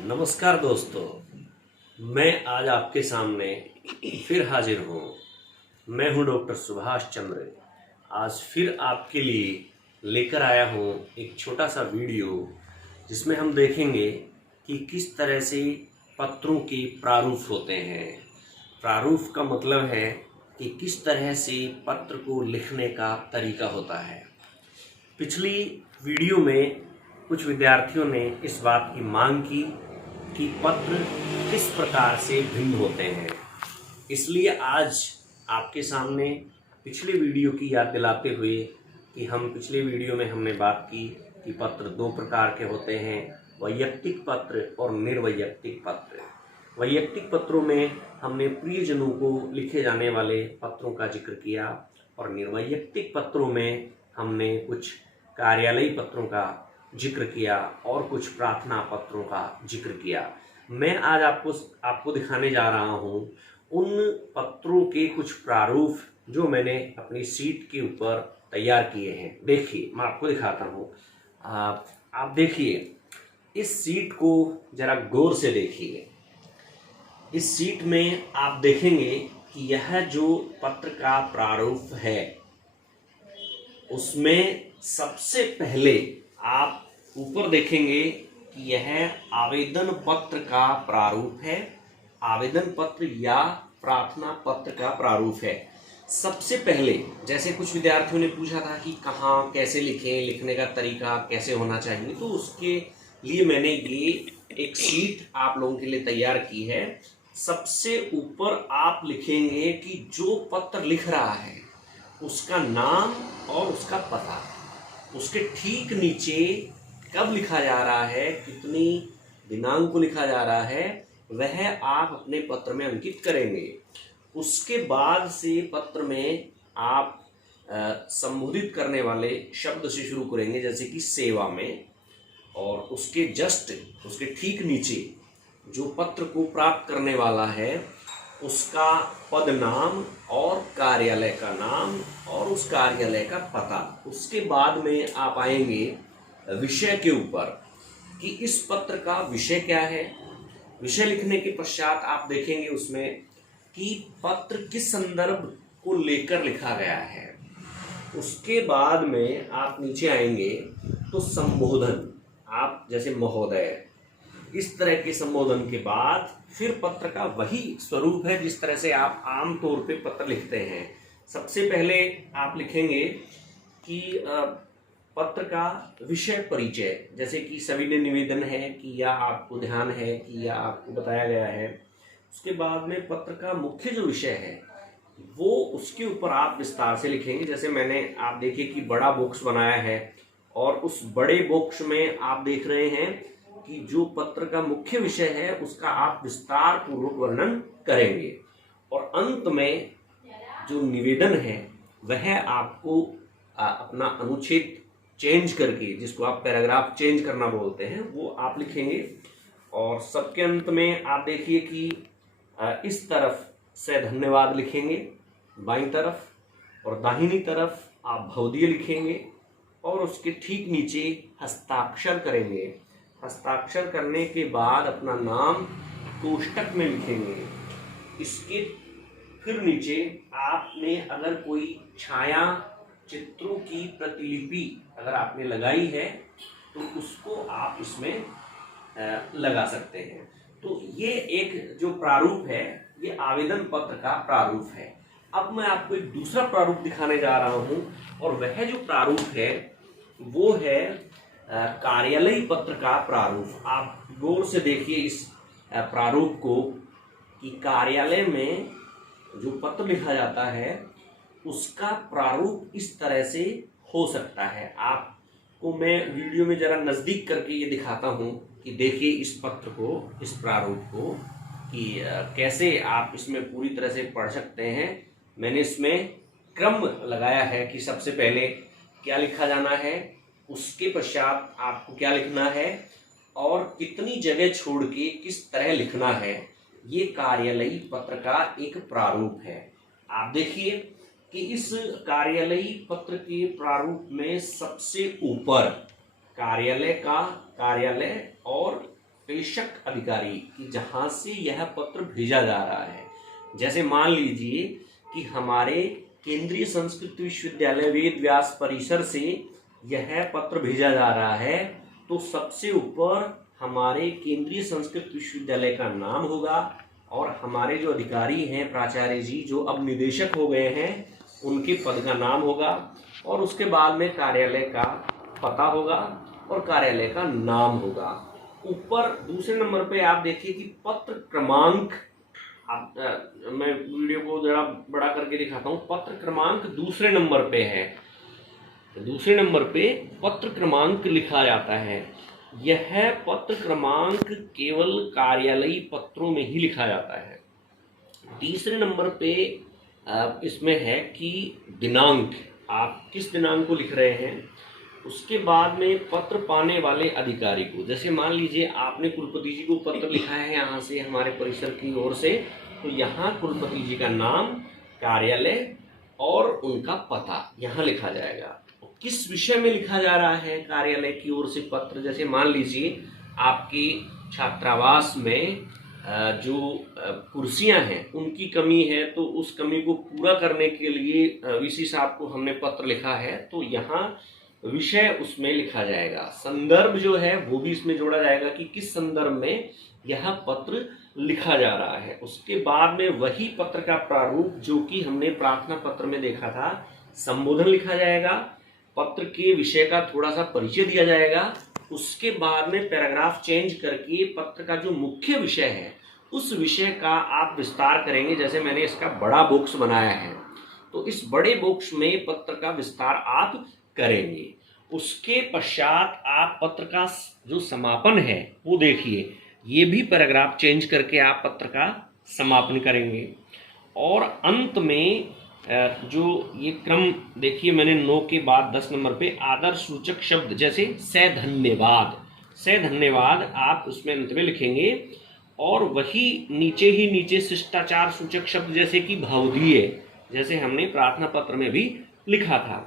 नमस्कार दोस्तों, मैं आज आपके सामने फिर हाजिर हूँ। मैं हूँ डॉक्टर सुभाष चंद्र। आज फिर आपके लिए लेकर आया हूँ एक छोटा सा वीडियो जिसमें हम देखेंगे कि किस तरह से पत्रों के प्रारूप होते हैं। प्रारूप का मतलब है कि किस तरह से पत्र को लिखने का तरीका होता है। पिछली वीडियो में कुछ विद्यार्थियों ने इस बात की मांग की कि पत्र किस प्रकार से भिन्न होते हैं, इसलिए आज आपके सामने पिछले वीडियो की याद दिलाते हुए कि हम पिछले वीडियो में हमने बात की कि पत्र दो प्रकार के होते हैं, वैयक्तिक पत्र और निर्वैयक्तिक पत्र। वैयक्तिक पत्रों में हमने प्रियजनों को लिखे जाने वाले पत्रों का जिक्र किया और निर्वैयक्तिक पत्रों में हमने कुछ कार्यालयी पत्रों का जिक्र किया और कुछ प्रार्थना पत्रों का जिक्र किया। मैं आज आपको दिखाने जा रहा हूँ उन पत्रों के कुछ प्रारूप जो मैंने अपनी सीट के ऊपर तैयार किए हैं। देखिए, मैं आपको दिखाता हूँ। आप देखिए, इस सीट को जरा गौर से देखिए। इस सीट में आप देखेंगे कि यह जो पत्र का प्रारूप है उसमें सबसे पहले आप ऊपर देखेंगे कि यह आवेदन पत्र का प्रारूप है। आवेदन पत्र या प्रार्थना पत्र का प्रारूप है। सबसे पहले जैसे कुछ विद्यार्थियों ने पूछा था कि कहाँ कैसे लिखें, लिखने का तरीका कैसे होना चाहिए, तो उसके लिए मैंने ये एक शीट आप लोगों के लिए तैयार की है। सबसे ऊपर आप लिखेंगे कि जो पत्र लिख रहा है उसका नाम और उसका पता। उसके ठीक नीचे कब लिखा जा रहा है, कितनी दिनांक को लिखा जा रहा है, वह आप अपने पत्र में अंकित करेंगे। उसके बाद से पत्र में आप संबोधित करने वाले शब्द से शुरू करेंगे, जैसे कि सेवा में, और उसके उसके ठीक नीचे जो पत्र को प्राप्त करने वाला है उसका पद नाम और कार्यालय का नाम और उस कार्यालय का पता। उसके बाद में आप आएंगे विषय के ऊपर कि इस पत्र का विषय क्या है। विषय लिखने के पश्चात आप देखेंगे उसमें कि पत्र किस संदर्भ को लेकर लिखा गया है। उसके बाद में आप नीचे आएंगे तो संबोधन, आप जैसे महोदय, इस तरह के संबोधन के बाद फिर पत्र का वही स्वरूप है जिस तरह से आप आम तौर पे पत्र लिखते हैं। सबसे पहले आप लिखेंगे कि पत्र का विषय परिचय, जैसे कि सविनय निवेदन है कि या आपको ध्यान है कि या आपको बताया गया है। उसके बाद में पत्र का मुख्य जो विषय है वो उसके ऊपर आप विस्तार से लिखेंगे। जैसे मैंने आप देखिए कि बड़ा बॉक्स बनाया है और उस बड़े बॉक्स में आप देख रहे हैं कि जो पत्र का मुख्य विषय है उसका आप विस्तार पूर्वक वर्णन करेंगे। और अंत में जो निवेदन है वह आपको अपना अनुच्छेद चेंज करके, जिसको आप पैराग्राफ चेंज करना बोलते हैं, वो आप लिखेंगे। और सबके अंत में आप देखिए कि इस तरफ से धन्यवाद लिखेंगे बाईं तरफ, और दाहिनी तरफ आप भवदीय लिखेंगे और उसके ठीक नीचे हस्ताक्षर करेंगे। हस्ताक्षर करने के बाद अपना नाम कोष्टक में लिखेंगे। इसके फिर नीचे आपने अगर कोई छाया चित्रों की प्रतिलिपि अगर आपने लगाई है तो उसको आप इसमें लगा सकते हैं। तो ये एक जो प्रारूप है ये आवेदन पत्र का प्रारूप है। अब मैं आपको एक दूसरा प्रारूप दिखाने जा रहा हूं और वह जो प्रारूप है वो है कार्यालयी पत्र का प्रारूप। आप गौर से देखिए इस प्रारूप को कि कार्यालय में जो पत्र लिखा जाता है उसका प्रारूप इस तरह से हो सकता है। आपको मैं वीडियो में जरा नजदीक करके ये दिखाता हूँ कि देखिए इस पत्र को, इस प्रारूप को, कि कैसे आप इसमें पूरी तरह से पढ़ सकते हैं। मैंने इसमें क्रम लगाया है कि सबसे पहले क्या लिखा जाना है, उसके पश्चात आपको क्या लिखना है और कितनी जगह छोड़ के किस तरह लिखना है। ये कार्यालयी पत्र का एक प्रारूप है। आप देखिए कि इस कार्यालयी पत्र के प्रारूप में सबसे ऊपर कार्यालय और निदेशक अधिकारी कि जहां से यह पत्र भेजा जा रहा है। जैसे मान लीजिए कि हमारे केंद्रीय संस्कृत विश्वविद्यालय वेद व्यास परिसर से यह पत्र भेजा जा रहा है, तो सबसे ऊपर हमारे केंद्रीय संस्कृत विश्वविद्यालय का नाम होगा और हमारे जो अधिकारी हैं प्राचार्य जी जो अब निदेशक हो गए हैं उनके पद का नाम होगा, और उसके बाद में कार्यालय का पता होगा और कार्यालय का नाम होगा। ऊपर दूसरे नंबर पे आप देखिए कि पत्र क्रमांक, मैं वीडियो को जरा बड़ा करके दिखाता हूँ। पत्र क्रमांक दूसरे नंबर पे है, दूसरे नंबर पे पत्र क्रमांक लिखा जाता है। यह पत्र क्रमांक केवल कार्यालयी पत्रों में ही लिखा जाता है। तीसरे नंबर पे इसमें है कि दिनांक, आप किस दिनांक को लिख रहे हैं। उसके बाद में पत्र पाने वाले अधिकारी को, जैसे मान लीजिए आपने कुलपति जी को पत्र लिखा है यहाँ से हमारे परिसर की ओर से, तो यहाँ कुलपति जी का नाम, कार्यालय और उनका पता यहाँ लिखा जाएगा। किस विषय में लिखा जा रहा है कार्यालय की ओर से पत्र, जैसे मान लीजिए आपके छात्रावास में जो कुर्सियां हैं उनकी कमी है, तो उस कमी को पूरा करने के लिए वीसी साहब को हमने पत्र लिखा है, तो यहाँ विषय उसमें लिखा जाएगा। संदर्भ जो है वो भी इसमें जोड़ा जाएगा कि किस संदर्भ में यह पत्र लिखा जा रहा है। उसके बाद में वही पत्र का प्रारूप जो कि हमने प्रार्थना पत्र में देखा था, संबोधन लिखा जाएगा, पत्र के विषय का थोड़ा सा परिचय दिया जाएगा। उसके बाद में पैराग्राफ चेंज करके पत्र का जो मुख्य विषय है उस विषय का आप विस्तार करेंगे। जैसे मैंने इसका बड़ा बॉक्स बनाया है, तो इस बड़े बॉक्स में पत्र का विस्तार आप करेंगे। उसके पश्चात आप पत्र का जो समापन है वो देखिए, ये भी पैराग्राफ चेंज करके आप पत्र का समापन करेंगे। और अंत में जो ये क्रम देखिए, मैंने 9 के बाद 10 नंबर पे आदर सूचक शब्द जैसे से धन्यवाद, से धन्यवाद आप उसमें अंत में लिखेंगे। और वही नीचे ही नीचे शिष्टाचार सूचक शब्द जैसे कि भवदीय, जैसे हमने प्रार्थना पत्र में भी लिखा था।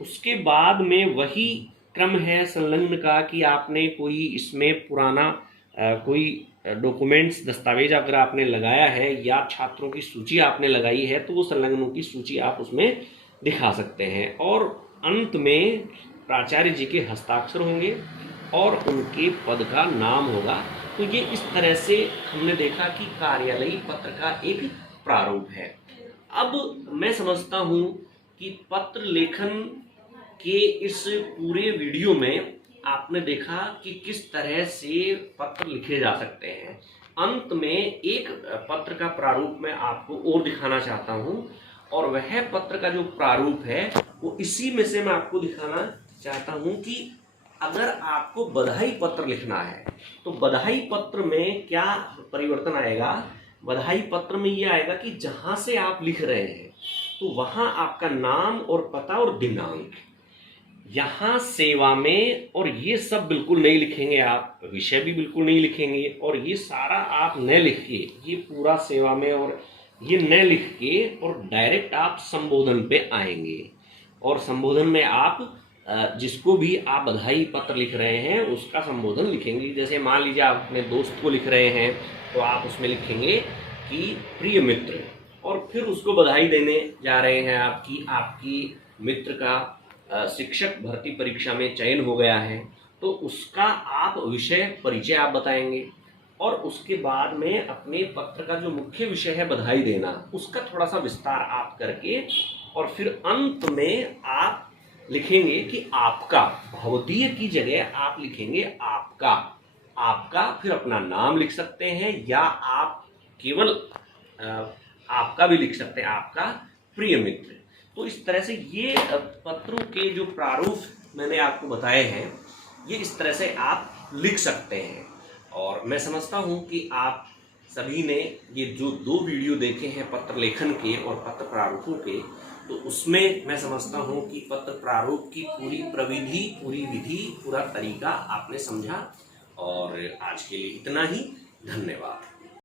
उसके बाद में वही क्रम है संलग्न का कि आपने कोई इसमें पुराना कोई डॉक्यूमेंट्स दस्तावेज अगर आपने लगाया है या छात्रों की सूची आपने लगाई है, तो वो संलग्नों की सूची आप उसमें दिखा सकते हैं। और अंत में प्राचार्य जी के हस्ताक्षर होंगे और उनके पद का नाम होगा। तो ये इस तरह से हमने देखा कि कार्यालयी पत्र का एक प्रारूप है। अब मैं समझता हूँ कि पत्र लेखन के इस पूरे वीडियो में आपने देखा कि किस तरह से पत्र लिखे जा सकते हैं। अंत में एक पत्र का प्रारूप मैं आपको और दिखाना चाहता हूं, और वह पत्र का जो प्रारूप है वो इसी में से मैं आपको दिखाना चाहता हूं कि अगर आपको बधाई पत्र लिखना है तो बधाई पत्र में क्या परिवर्तन आएगा। बधाई पत्र में ये आएगा कि जहां से आप लिख रहे हैं तो वहां आपका नाम और पता और दिनांक, यहाँ सेवा में, और ये सब बिल्कुल नहीं लिखेंगे आप, विषय भी बिल्कुल नहीं लिखेंगे, और ये सारा आप न लिख के, ये पूरा सेवा में और ये न लिख के, और डायरेक्ट आप संबोधन पे आएंगे। और संबोधन में आप जिसको भी आप बधाई पत्र लिख रहे हैं उसका संबोधन लिखेंगे। जैसे मान लीजिए आप अपने दोस्त को लिख रहे हैं तो आप उसमें लिखेंगे कि प्रिय मित्र, और फिर उसको बधाई देने जा रहे हैं आपकी मित्र का शिक्षक भर्ती परीक्षा में चयन हो गया है, तो उसका आप विषय परिचय आप बताएंगे। और उसके बाद में अपने पत्र का जो मुख्य विषय है बधाई देना, उसका थोड़ा सा विस्तार आप करके, और फिर अंत में आप लिखेंगे कि आपका, भवदीय की जगह आप लिखेंगे आपका, फिर अपना नाम लिख सकते हैं या आप केवल आपका भी लिख सकते हैं, आपका प्रिय मित्र। तो इस तरह से ये पत्रों के जो प्रारूप मैंने आपको बताए हैं, ये इस तरह से आप लिख सकते हैं। और मैं समझता हूँ कि आप सभी ने ये जो 2 वीडियो देखे हैं पत्र लेखन के और पत्र प्रारूपों के, तो उसमें मैं समझता हूँ कि पत्र प्रारूप की पूरी प्रविधि, पूरी विधि, पूरा तरीका आपने समझा। और आज के लिए इतना ही, धन्यवाद।